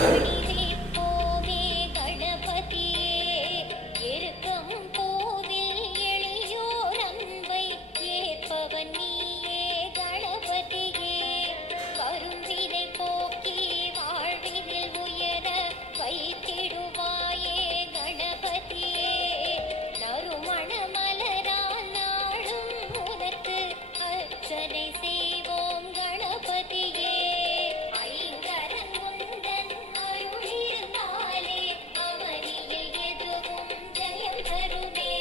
அணிவிப்போமே கணபதியே, எருக்கம் கோவில் எளியோர் அன்பை ஏற்பவன் நீயே கணபதியே. கரும்பினை போக்கி வாழ்வினில் உயர வைத்திடுவாயே கணபதியே. நறுமண மலரால் நாளும் உனக்கு அர்ச்சனை செய்வோம் கணபதியே. ஐங்கரன் உந்தன் அருளிருந்தாலே அவனியில் எதுவும் ஜெயம் தருமே.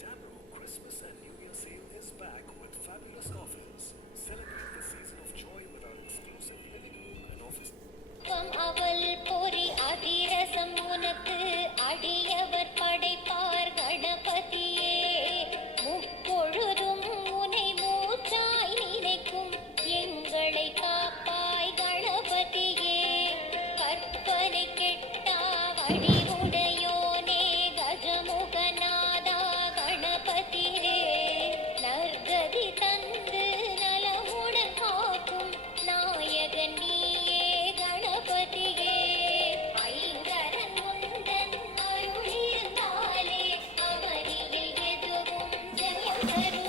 Tamaro Christmas and New Year sale is back with fabulous offers. Celebrate the season of joy with our exclusive living room and office. அவள் பொறி அதிரசம் உனக்கு அடியவர் படைப்பார் கணபதியே. முப்பொழுதும் உனை மூச்சாய் நினைக்கும் எங்களை காப்பாய் கணபதியே. கற்பனை கெட்டா வடிவுடையோனே கஜமுகநாதா கணபதியே. நற்கதி தந்து நலமுடன் காக்கும் நாயகன் நீயே கணபதியே. ஐங்கரன் உந்தன் அருளிருந்தாலே அவனியில் எதுவும் ஜெயம் தரும்.